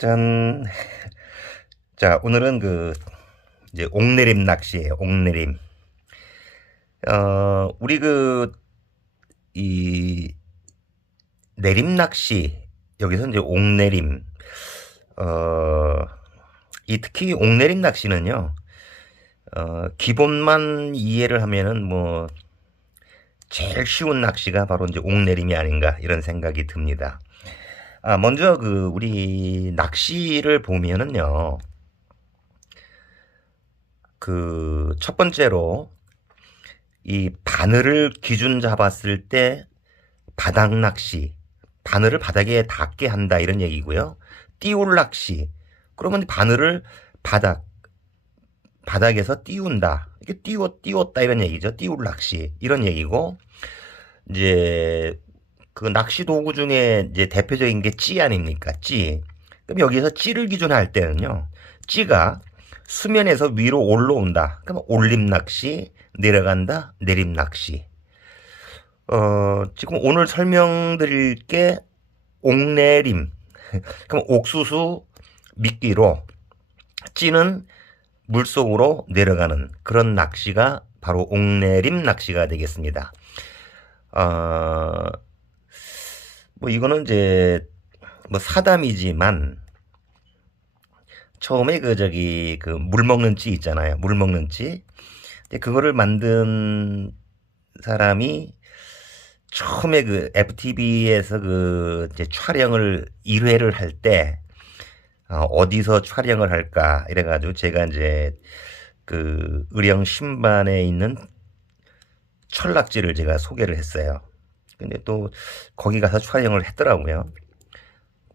짠. 자, 오늘은 그, 이제, 옥내림 낚시예요 옥내림. 어, 우리 그, 이, 내림 낚시, 여기서 이제 옥내림, 어, 이 특히 옥내림 낚시는요, 어, 기본만 이해를 하면은 뭐, 제일 쉬운 낚시가 바로 이제 옥내림이 아닌가, 이런 생각이 듭니다. 아, 먼저 그 우리 낚시를 보면은요. 그 첫 번째로 이 바늘을 기준 잡았을 때 바닥 낚시, 바늘을 바닥에 닿게 한다 이런 얘기고요. 띄울 낚시. 그러면 바늘을 바닥 바닥에서 띄운다. 이게 띄워 띄웠다 이런 얘기죠. 띄울 낚시 이런 얘기고 이제 그 낚시 도구 중에 이제 대표적인 게 찌 아닙니까? 찌. 그럼 여기서 찌를 기준할 때는요. 찌가 수면에서 위로 올라온다. 그럼 올림 낚시, 내려간다, 내림 낚시. 어, 지금 오늘 설명드릴 게 옥내림. 그럼 옥수수 미끼로 찌는 물속으로 내려가는 그런 낚시가 바로 옥내림 낚시가 되겠습니다. 어, 뭐 이거는 이제 뭐 사담이지만 처음에 그 저기 그 물 먹는 찌 있잖아요. 물 먹는 찌. 근데 그거를 만든 사람이 처음에 그 FTV에서 그 이제 촬영을 1회를 할 때 어, 어디서 촬영을 할까 이래가지고 제가 이제 그 의령 신반에 있는 철락지를 제가 소개를 했어요. 근데 또 거기 가서 촬영을 했더라고요.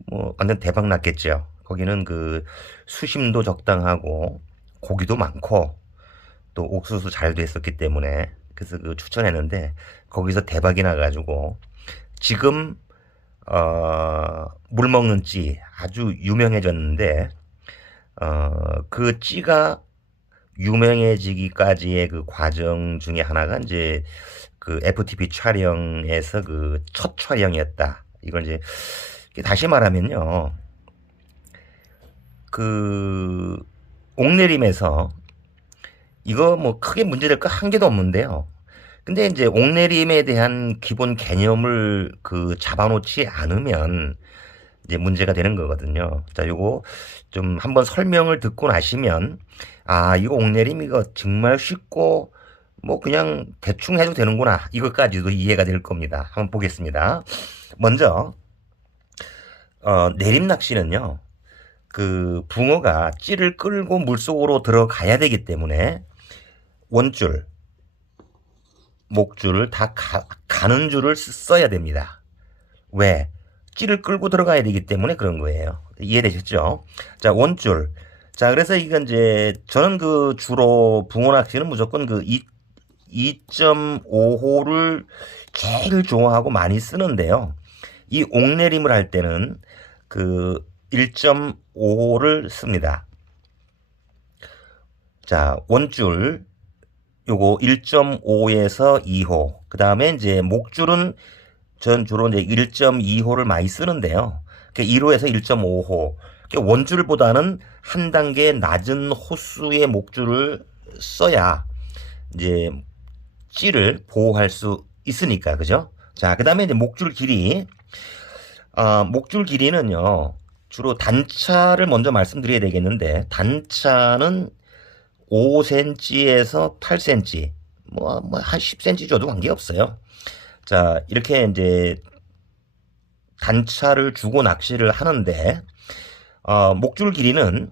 뭐 완전 대박 났겠죠. 거기는 그 수심도 적당하고 고기도 많고 또 옥수수 잘 됐었기 때문에 그래서 그 추천했는데 거기서 대박이 나가지고 지금 어 물 먹는 찌 아주 유명해졌는데 어 그 찌가 유명해지기까지의 그 과정 중에 하나가 이제 그 FTP 촬영에서 그 첫 촬영이었다. 이걸 이제 다시 말하면요. 그 옥내림에서 이거 뭐 크게 문제될 거 한 개도 없는데요. 근데 이제 옥내림에 대한 기본 개념을 그 잡아놓지 않으면 이제 문제가 되는 거거든요. 자, 요거 좀 한번 설명을 듣고 나시면 아, 이거 옥내림 이거 정말 쉽고 뭐 그냥 대충 해도 되는구나. 이것까지도 이해가 될 겁니다. 한번 보겠습니다. 먼저 어, 내림 낚시는요. 그 붕어가 찌를 끌고 물속으로 들어가야 되기 때문에 원줄, 목줄을 다 가, 가는 줄을 써야 됩니다. 왜? 찌를 끌고 들어가야 되기 때문에 그런 거예요. 이해되셨죠? 자, 원줄. 자, 그래서 이건 이제 저는 그 주로 붕어 낚시는 무조건 그 2.5호를 제일 좋아하고 많이 쓰는데요. 이 옥내림을 할 때는 그 1.5호를 씁니다. 자, 원줄 요거 1.5에서 2호. 그 다음에 이제 목줄은 전 주로 이제 1.2호를 많이 쓰는데요. 1호에서 1.5호. 원줄보다는 한 단계 낮은 호수의 목줄을 써야 이제 찌를 보호할 수 있으니까 그죠? 자, 그다음에 이제 목줄 길이 어, 목줄 길이는요. 주로 단차를 먼저 말씀드려야 되겠는데 단차는 5cm에서 8cm 뭐 뭐 한 10cm 줘도 관계없어요. 자, 이렇게 이제 단차를 주고 낚시를 하는데 어, 목줄 길이는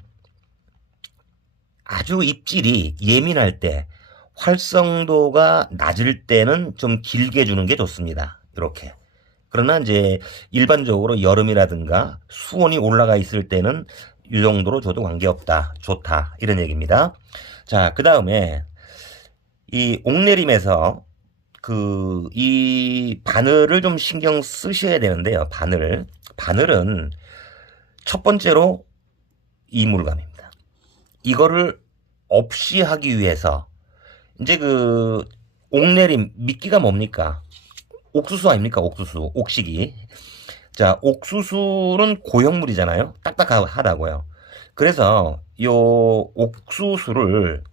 아주 입질이 예민할 때 활성도가 낮을 때는 좀 길게 주는 게 좋습니다. 이렇게. 그러나 이제 일반적으로 여름이라든가 수온이 올라가 있을 때는 이 정도로 줘도 관계없다. 좋다. 이런 얘기입니다. 자, 그 다음에 이 옥내림에서 그 이 바늘을 좀 신경 쓰셔야 되는데요. 바늘. 바늘은 첫 번째로 이물감입니다. 이거를 없이 하기 위해서 이제 그 옥내림 미끼가 뭡니까? 옥수수 아닙니까? 옥수수. 옥식이. 자, 옥수수는 고형물이잖아요. 딱딱하다고요. 그래서 요 옥수수를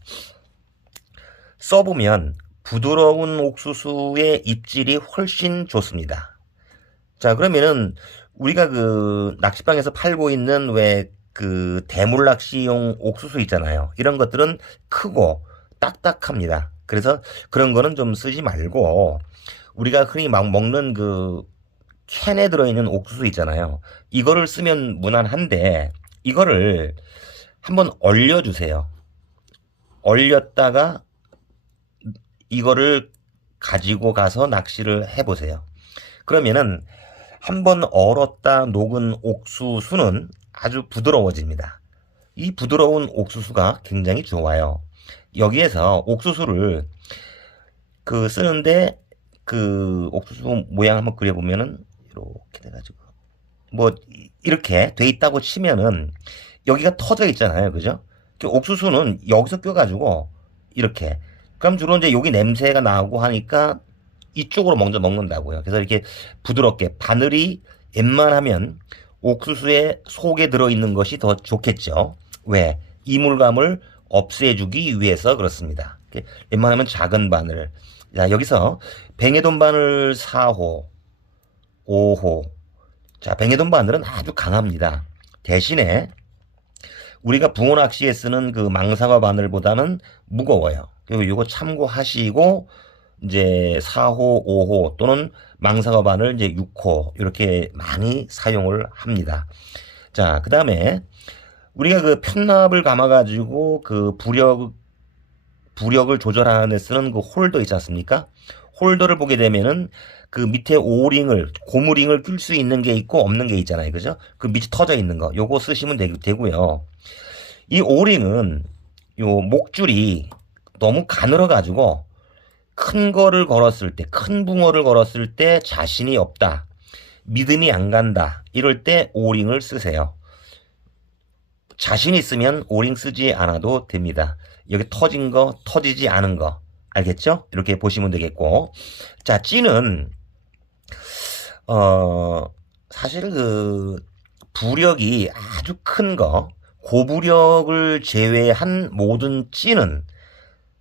써보면 부드러운 옥수수의 입질이 훨씬 좋습니다. 자, 그러면은 우리가 그 낚시방에서 팔고 있는 왜 그 대물 낚시용 옥수수 있잖아요. 이런 것들은 크고 딱딱합니다. 그래서 그런 거는 좀 쓰지 말고 우리가 흔히 막 먹는 그 캔에 들어있는 옥수수 있잖아요. 이거를 쓰면 무난한데 이거를 한번 얼려주세요. 얼렸다가 이거를 가지고 가서 낚시를 해보세요. 그러면은 한번 얼었다 녹은 옥수수는 아주 부드러워집니다. 이 부드러운 옥수수가 굉장히 좋아요. 여기에서 옥수수를 그 쓰는데 그 옥수수 모양 한번 그려보면은 이렇게 돼가지고 뭐 이렇게 돼 있다고 치면은 여기가 터져 있잖아요, 그죠? 그 옥수수는 여기서 껴가지고 이렇게 그럼 주로 이제 여기 냄새가 나고 하니까 이쪽으로 먼저 먹는다고요. 그래서 이렇게 부드럽게 바늘이 웬만하면 옥수수의 속에 들어있는 것이 더 좋겠죠. 왜? 이물감을 없애주기 위해서 그렇습니다. 웬만하면 작은 바늘. 자, 여기서 뱅에돈 바늘 4호, 5호. 자, 뱅에돈 바늘은 아주 강합니다. 대신에 우리가 붕어 낚시에 쓰는 그 망상어 바늘보다는 무거워요. 그리고 이거 참고하시고 이제 4호, 5호 또는 망상어 바늘 이제 6호 이렇게 많이 사용을 합니다. 자, 그다음에 우리가 그 편납을 감아 가지고 그 부력 부력을 조절하는 데 쓰는 그 홀더 있지 않습니까? 홀더를 보게 되면은 그 밑에 오링을 고무링을 낄 수 있는 게 있고 없는 게 있잖아요. 그죠? 그 밑에 터져 있는 거. 요거 쓰시면 되, 되고요. 이 오링은 요 목줄이 너무 가늘어 가지고 큰 거를 걸었을 때, 큰 붕어를 걸었을 때 자신이 없다. 믿음이 안 간다. 이럴 때 오링을 쓰세요. 자신 있으면 오링 쓰지 않아도 됩니다. 여기 터진 거, 터지지 않은 거. 알겠죠? 이렇게 보시면 되겠고. 자, 찌는, 어, 사실 그, 부력이 아주 큰 거, 고부력을 제외한 모든 찌는,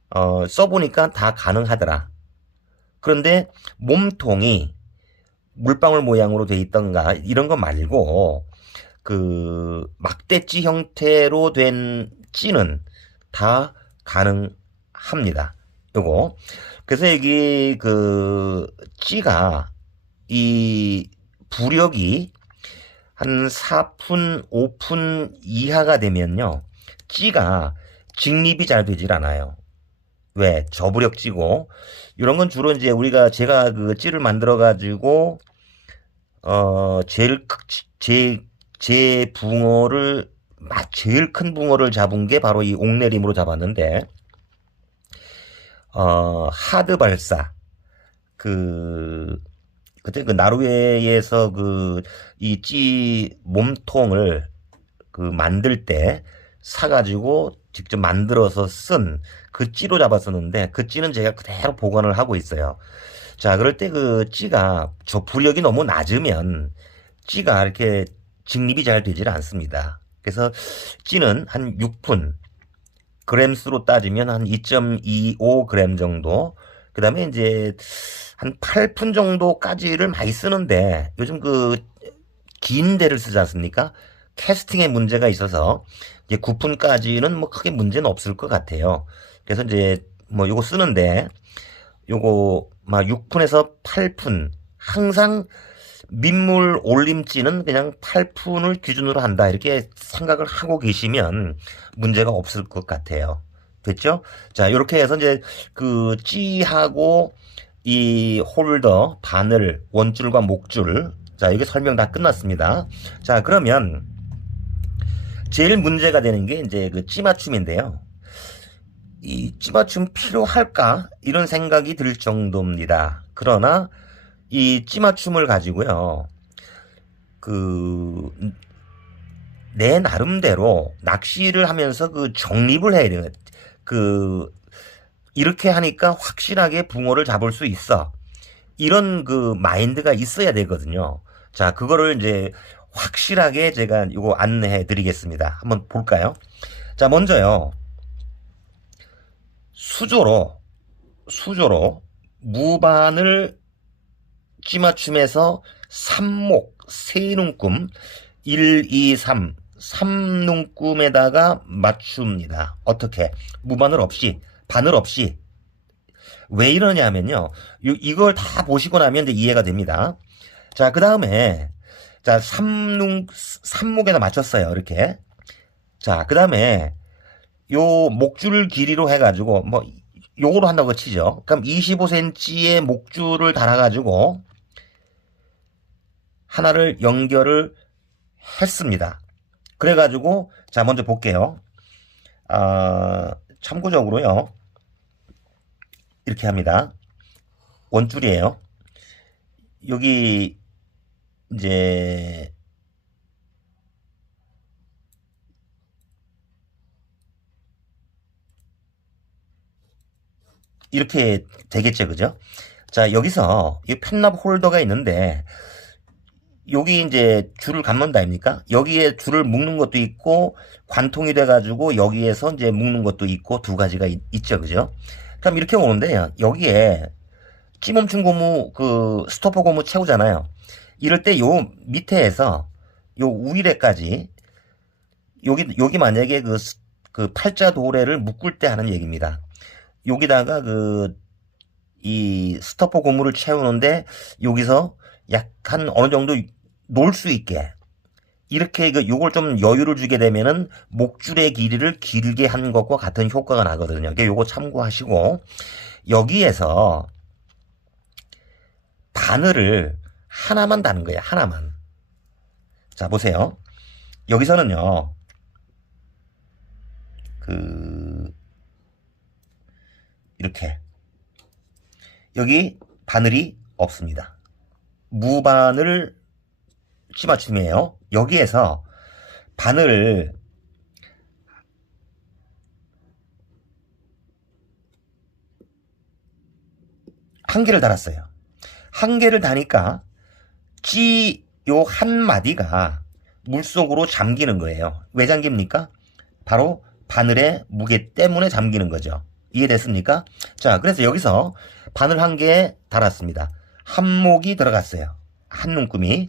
어, 써보니까 다 가능하더라. 그런데 몸통이 물방울 모양으로 돼 있던가, 이런 거 말고, 그, 막대찌 형태로 된 찌는 다 가능합니다. 요거. 그래서 여기 그 찌가 이 부력이 한 4푼, 5푼 이하가 되면요. 찌가 직립이 잘 되질 않아요. 왜? 저부력 찌고 이런 건 주로 이제 우리가 제가 그 찌를 만들어 가지고 어 제일 제 제 붕어를 제일 큰 붕어를 잡은 게 바로 이 옥내림으로 잡았는데 어, 하드 발사. 그, 그때 그 나루에에서 그, 이 찌 몸통을 그 만들 때 사가지고 직접 만들어서 쓴 그 찌로 잡았었는데 그 찌는 제가 그대로 보관을 하고 있어요. 자, 그럴 때 그 찌가 저 부력이 너무 낮으면 찌가 이렇게 직립이 잘 되질 않습니다. 그래서 찌는 한 6분, 그램수로 따지면 한 2.25g 정도. 그 다음에 이제 한 8푼 정도까지를 많이 쓰는데 요즘 그 긴 대를 쓰지 않습니까? 캐스팅에 문제가 있어서 이제 9푼까지는 뭐 크게 문제는 없을 것 같아요. 그래서 이제 뭐 요거 쓰는데 요거 막 6푼에서 8푼 항상 민물 올림지는 그냥 8푼을 기준으로 한다. 이렇게 생각을 하고 계시면 문제가 없을 것 같아요. 됐죠? 자, 이렇게 해서 이제 그 찌하고 이 홀더, 바늘, 원줄과 목줄. 자, 이게 설명 다 끝났습니다. 자, 그러면 제일 문제가 되는 게 이제 그 찌맞춤인데요. 이 찌맞춤 필요할까? 이런 생각이 들 정도입니다. 그러나 이 찌맞춤을 가지고요. 그, 내 나름대로 낚시를 하면서 그 정립을 해야 되는, 그, 이렇게 하니까 확실하게 붕어를 잡을 수 있어. 이런 그 마인드가 있어야 되거든요. 자, 그거를 이제 확실하게 제가 이거 안내해 드리겠습니다. 한번 볼까요? 자, 먼저요. 수조로, 수조로 무반을 찌맞춤에서 삼목, 세눈꿈, 1, 2, 3, 3눈꿈에다가 맞춥니다. 어떻게? 무반을 없이, 바늘 없이. 왜 이러냐면요. 요- 이걸 다 보시고 나면 이제 이해가 됩니다. 자, 그 다음에, 자, 삼눈, 삼목에다 맞췄어요. 이렇게. 자, 그 다음에, 요 목줄 길이로 해가지고, 뭐, 요거로 한다고 치죠. 그럼 25cm의 목줄을 달아가지고, 하나를 연결을 했습니다. 그래가지고, 자, 먼저 볼게요. 아, 참고적으로요. 이렇게 합니다. 원줄이에요. 여기, 이제, 이렇게 되겠죠, 그죠? 자, 여기서 이 펜납 홀더가 있는데, 여기 이제 줄을 감는다 아닙니까? 여기에 줄을 묶는 것도 있고, 관통이 돼가지고 여기에서 이제 묶는 것도 있고, 두 가지가 있, 죠 그죠? 그럼 이렇게 오는데, 여기에 찌멈춘 고무, 그, 스토퍼 고무 채우잖아요. 이럴 때 요 밑에에서 요 우위래까지, 여기, 여기 만약에 그, 스- 그 팔자 도래를 묶을 때 하는 얘기입니다. 여기다가 그, 이 스토퍼 고무를 채우는데 여기서 약간 어느 정도 놓을 수 있게 이렇게 그 요걸 좀 여유를 주게 되면은 목줄의 길이를 길게 한 것과 같은 효과가 나거든요. 그러니까 요거 참고하시고 여기에서 바늘을 하나만 다는 거예요. 하나만. 자, 보세요. 여기서는요. 그 이렇게 여기 바늘이 없습니다. 무바늘 치맞춤이에요. 여기에서 바늘을 한 개를 달았어요. 한 개를 다니까 찌 요 한 마디가 물속으로 잠기는 거예요. 왜 잠깁니까? 바로 바늘의 무게 때문에 잠기는 거죠. 이해됐습니까? 자, 그래서 여기서 바늘 한 개에 달았습니다. 한목이 들어갔어요. 한 눈금이.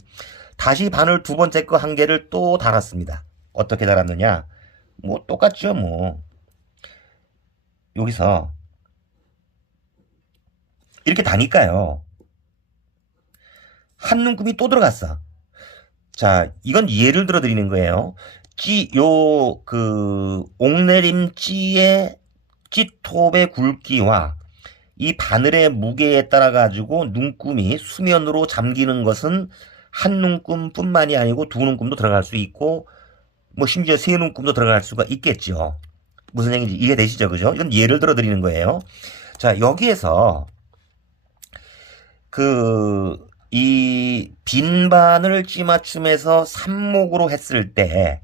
다시 바늘 두 번째 거 한 개를 또 달았습니다. 어떻게 달았느냐? 뭐 똑같죠, 뭐. 여기서 이렇게 다니까요. 한 눈금이 또 들어갔어. 자, 이건 예를 들어 드리는 거예요. 찌, 요, 그, 옥내림 찌의 찌톱의 굵기와 이 바늘의 무게에 따라 가지고 눈금이 수면으로 잠기는 것은 한 눈금뿐만이 아니고 두 눈금도 들어갈 수 있고 뭐 심지어 세 눈금도 들어갈 수가 있겠죠. 무슨 얘기인지 이해되시죠? 그죠? 이건 예를 들어 드리는 거예요. 자, 여기에서 그 이 빈바늘 찌맞춤에서 삼목으로 했을 때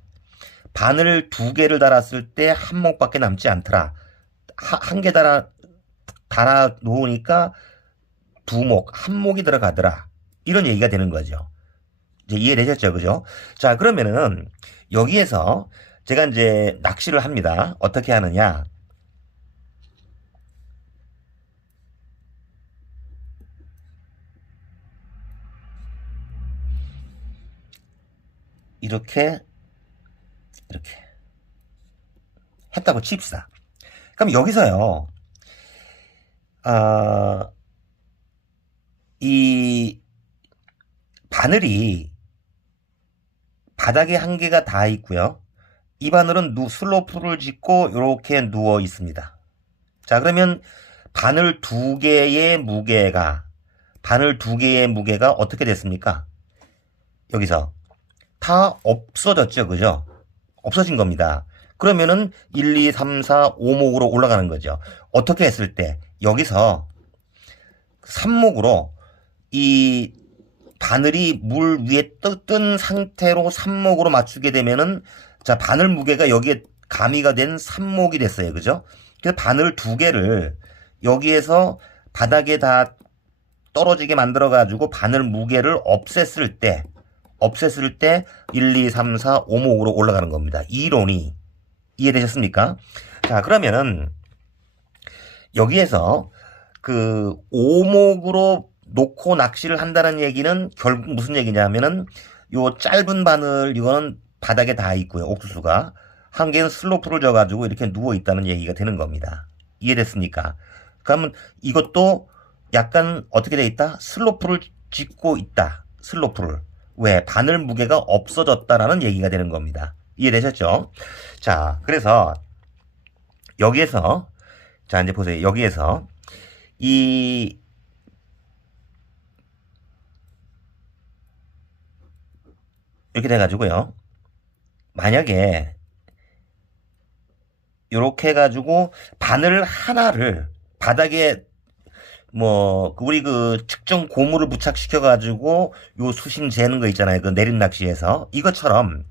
바늘 두 개를 달았을 때 한 목밖에 남지 않더라. 한 개 달아 달아 놓으니까 두 목, 한 목이 들어가더라. 이런 얘기가 되는 거죠. 이제 이해되셨죠? 그죠? 자, 그러면은 여기에서 제가 이제 낚시를 합니다. 어떻게 하느냐? 이렇게 이렇게 했다고 칩시다. 그럼 여기서요. 아, 이 바늘이 바닥에 한 개가 다 있고요. 이 바늘은 누, 슬로프를 짓고 이렇게 누워 있습니다. 자, 그러면 바늘 두 개의 무게가 바늘 두 개의 무게가 어떻게 됐습니까? 여기서 다 없어졌죠. 그죠? 없어진 겁니다. 그러면은 1, 2, 3, 4, 5목으로 올라가는 거죠. 어떻게 했을 때 여기서 3목으로 이 바늘이 물 위에 떠- 뜬 상태로 3목으로 맞추게 되면은 자 바늘 무게가 여기에 가미가 된 3목이 됐어요. 그죠? 그래서 바늘 두 개를 여기에서 바닥에 다 떨어지게 만들어 가지고 바늘 무게를 없앴을 때 없앴을 때 1, 2, 3, 4, 5목으로 올라가는 겁니다. 이론이 이해되셨습니까? 자, 그러면은 여기에서 그 오목으로 놓고 낚시를 한다는 얘기는 결국 무슨 얘기냐면은 요 짧은 바늘 이거는 바닥에 다 있고요. 옥수수가 한 개는 슬로프를 져 가지고 이렇게 누워 있다는 얘기가 되는 겁니다. 이해됐습니까? 그러면 이것도 약간 어떻게 돼 있다? 슬로프를 짓고 있다. 슬로프를 왜 바늘 무게가 없어졌다라는 얘기가 되는 겁니다. 이해되셨죠? 자, 그래서 여기에서 자 이제 보세요. 여기에서 이 이렇게 돼가지고요. 만약에 이렇게 해가지고 바늘 하나를 바닥에 뭐 우리 그 측정 고무를 부착시켜 가지고 요 수심 재는 거 있잖아요. 그 내림 낚시에서 이것처럼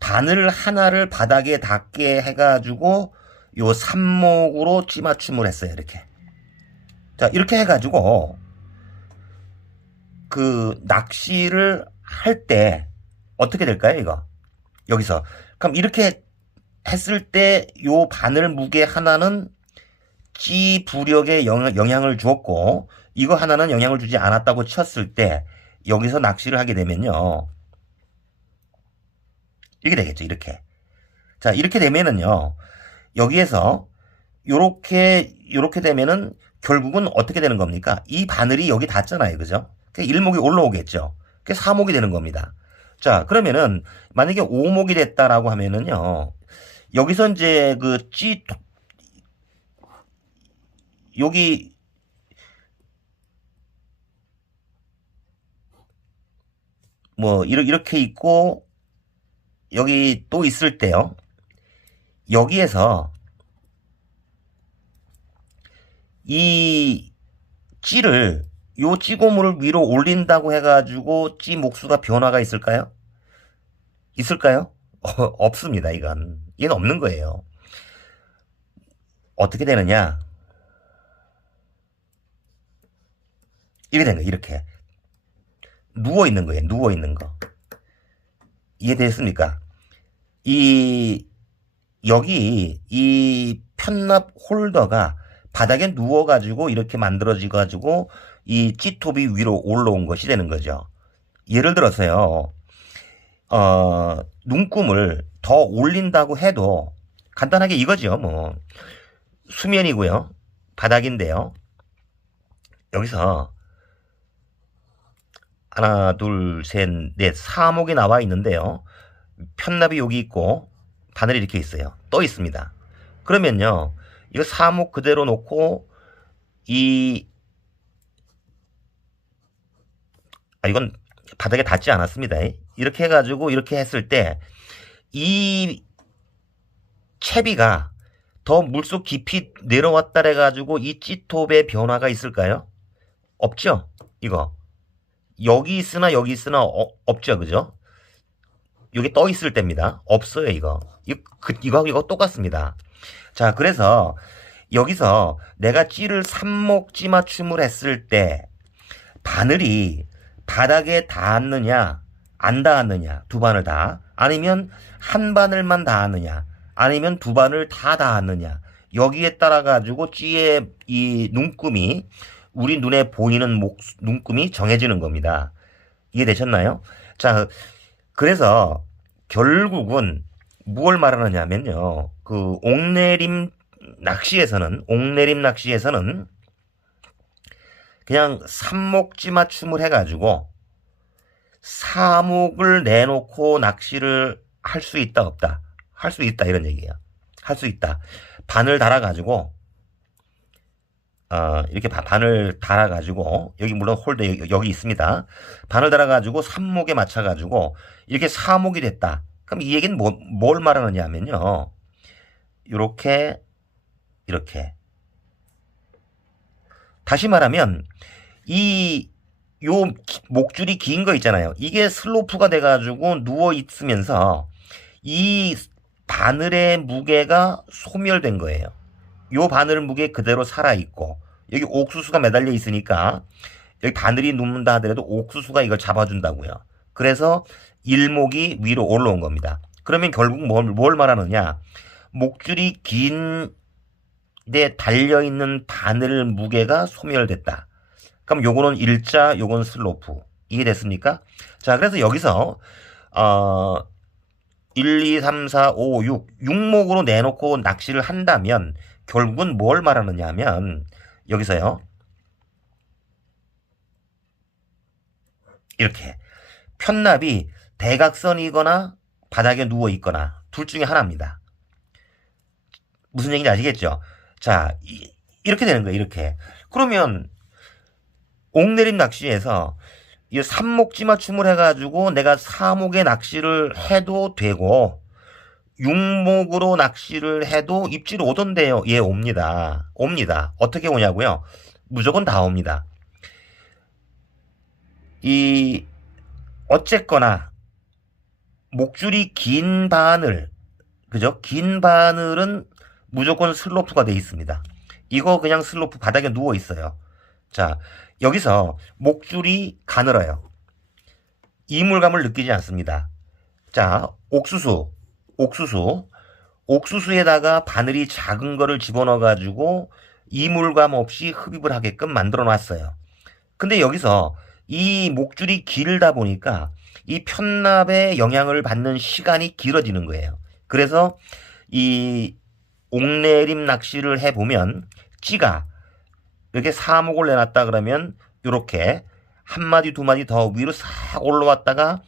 바늘 하나를 바닥에 닿게 해가지고 요 삽목으로 찌맞춤을 했어요. 이렇게. 자 이렇게 해가지고 그 낚시를 할 때 어떻게 될까요? 이거? 여기서. 그럼 이렇게 했을 때 요 바늘 무게 하나는 찌 부력에 영, 영향을 주었고 이거 하나는 영향을 주지 않았다고 쳤을 때 여기서 낚시를 하게 되면요. 이렇게 되겠죠 이렇게. 자 이렇게 되면은요. 여기에서 요렇게 요렇게 되면은 결국은 어떻게 되는 겁니까? 이 바늘이 여기 닿잖아요 그죠? 그 일목이 올라오겠죠? 그 사목이 되는 겁니다 자 그러면은 만약에 오목이 됐다라고 하면은요 여기서 이제 그 찌 여기 뭐 이렇게 있고 여기 또 있을 때요. 여기에서 이 찌를 요 찌고물을 위로 올린다고 해가지고 찌 목수가 변화가 있을까요? 있을까요? 없습니다. 이건 이건 없는 거예요. 어떻게 되느냐? 이렇게 된 거예요. 이렇게 누워 있는 거예요. 누워 있는 거 이해되셨습니까? 이 여기 이 편납 홀더가 바닥에 누워가지고 이렇게 만들어지가지고 이 찌톱이 위로 올라온 것이 되는 거죠. 예를 들어서요, 어, 눈금을 더 올린다고 해도 간단하게 이거죠. 뭐 수면이고요, 바닥인데요. 여기서 하나, 둘, 셋, 넷, 사목이 나와 있는데요. 편납이 여기 있고 바늘이 이렇게 있어요. 떠 있습니다. 그러면요, 이거 사목 그대로 놓고 이 아, 이건 바닥에 닿지 않았습니다. 이렇게 해가지고 이렇게 했을 때 이 채비가 더 물속 깊이 내려왔다 해가지고 이 찌톱의 변화가 있을까요? 없죠? 이거. 여기 있으나 여기 있으나 어, 없죠. 그죠? 여기 떠 있을 때입니다. 없어요, 이거. 이거, 그, 이거하고 이거 똑같습니다. 자, 그래서 여기서 내가 찌를 삼목 찌맞춤을 했을 때 바늘이 바닥에 닿았느냐, 안 닿았느냐, 두 바늘 다. 아니면 한 바늘만 닿았느냐, 아니면 두 바늘 다 닿았느냐. 여기에 따라 가지고 찌의 이 눈금이 우리 눈에 보이는 목, 눈금이 정해지는 겁니다. 이해되셨나요? 자, 그래서 결국은 무엇을 말하느냐면요. 그 옥내림 낚시에서는 옥내림 낚시에서는 그냥 삼목지 맞춤을 해가지고 사목을 내놓고 낚시를 할 수 있다 없다 할 수 있다 이런 얘기예요. 할 수 있다. 바늘 달아 가지고 어, 이렇게 바늘 달아 가지고 여기 물론 홀더 여기, 여기 있습니다. 바늘 달아 가지고 삼목에 맞춰 가지고 이렇게 사목이 됐다. 그럼 이 얘기는 뭐, 뭘 말하느냐면요. 이렇게 이렇게 다시 말하면 이 요 목줄이 긴 거 있잖아요. 이게 슬로프가 돼가지고 누워 있으면서 이 바늘의 무게가 소멸된 거예요. 요 바늘 무게 그대로 살아 있고 여기 옥수수가 매달려 있으니까 여기 바늘이 눕는다 하더라도 옥수수가 이걸 잡아준다고요. 그래서 일목이 위로 올라온 겁니다. 그러면 결국 뭘, 뭘 말하느냐? 목줄이 긴데 달려있는 바늘 무게가 소멸됐다. 그럼 요거는 일자, 요건 슬로프. 이해됐습니까? 자, 그래서 여기서, 어, 1, 2, 3, 4, 5, 6, 6목으로 내놓고 낚시를 한다면 결국은 뭘 말하느냐 하면 여기서요. 이렇게 편납이 대각선이거나 바닥에 누워 있거나 둘 중에 하나입니다. 무슨 얘기인지 아시겠죠? 자, 이, 렇게 되는 거예요. 이렇게. 그러면 옥내림 낚시에서 이 삼목지 맞춤을 해가지고 내가 사목의 낚시를 해도 되고 육목으로 낚시를 해도 입질 오던데요. 예, 옵니다. 옵니다. 어떻게 오냐고요? 무조건 다 옵니다. 이 어쨌거나 목줄이 긴 바늘 그죠? 긴 바늘은 무조건 슬로프가 돼 있습니다. 이거 그냥 슬로프 바닥에 누워 있어요. 자, 여기서 목줄이 가늘어요. 이물감을 느끼지 않습니다. 자, 옥수수, 옥수수, 옥수수에다가 바늘이 작은 거를 집어넣어 가지고 이물감 없이 흡입을 하게끔 만들어 놨어요. 근데 여기서 이 목줄이 길다 보니까 이 편납의 영향을 받는 시간이 길어지는 거예요. 그래서 이 옥내림 낚시를 해보면 찌가 이렇게 사목을 내놨다 그러면 이렇게 한 마디 두 마디 더 위로 싹 올라왔다가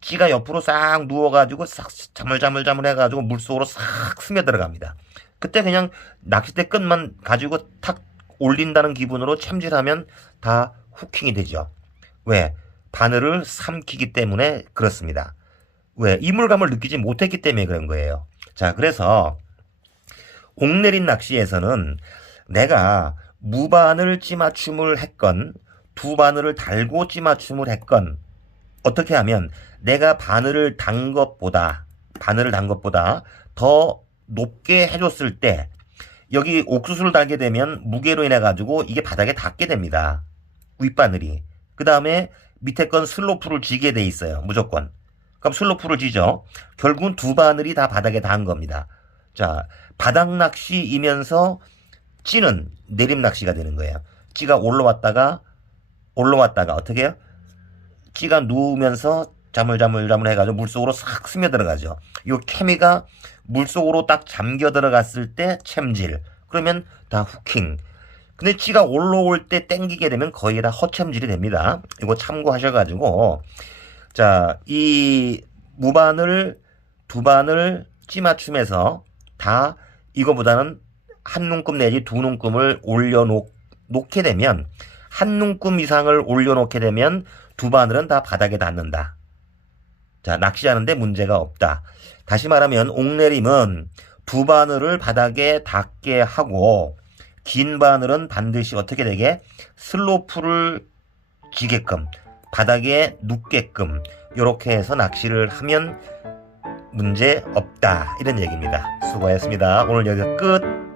찌가 옆으로 싹 누워가지고 싹 자물자물자물 해가지고 물속으로 싹 스며 들어갑니다. 그때 그냥 낚싯대 끝만 가지고 탁 올린다는 기분으로 참질하면 다 후킹이 되죠. 왜? 바늘을 삼키기 때문에 그렇습니다. 왜? 이물감을 느끼지 못했기 때문에 그런 거예요. 자, 그래서 옥내린 낚시에서는 내가 무바늘 찌맞춤을 했건 두 바늘을 달고 찌맞춤을 했건 어떻게 하면 내가 바늘을 단 것보다 바늘을 단 것보다 더 높게 해줬을 때 여기 옥수수를 달게 되면 무게로 인해 가지고 이게 바닥에 닿게 됩니다. 윗바늘이. 그 다음에 밑에 건 슬로프를 쥐게 돼 있어요. 무조건. 그럼 슬로프를 쥐죠. 결국은 두 바늘이 다 바닥에 닿은 겁니다. 자, 바닥 낚시이면서 찌는 내림 낚시가 되는 거예요. 찌가 올라왔다가 올라왔다가 어떻게 해요? 찌가 누우면서 자물자물자물 해가지고 물속으로 싹 스며 들어가죠. 이 케미가 물속으로 딱 잠겨 들어갔을 때 챔질. 그러면 다 후킹. 근데 찌가 올라올 때 땡기게 되면 거의 다 허챔질이 됩니다. 이거 참고하셔가지고 자, 이 무반을 두 반을 찌 맞춤해서 다 이거보다는 한 눈금 내지 두 눈금을 올려놓, 놓게 되면 한 눈금 이상을 올려놓게 되면 두 바늘은 다 바닥에 닿는다. 자, 낚시하는데 문제가 없다. 다시 말하면 옥내림은 두 바늘을 바닥에 닿게 하고 긴 바늘은 반드시 어떻게 되게 슬로프를 지게끔 바닥에 눕게끔 이렇게 해서 낚시를 하면 문제 없다 이런 얘기입니다. 수고하셨습니다. 오늘 여기서 끝.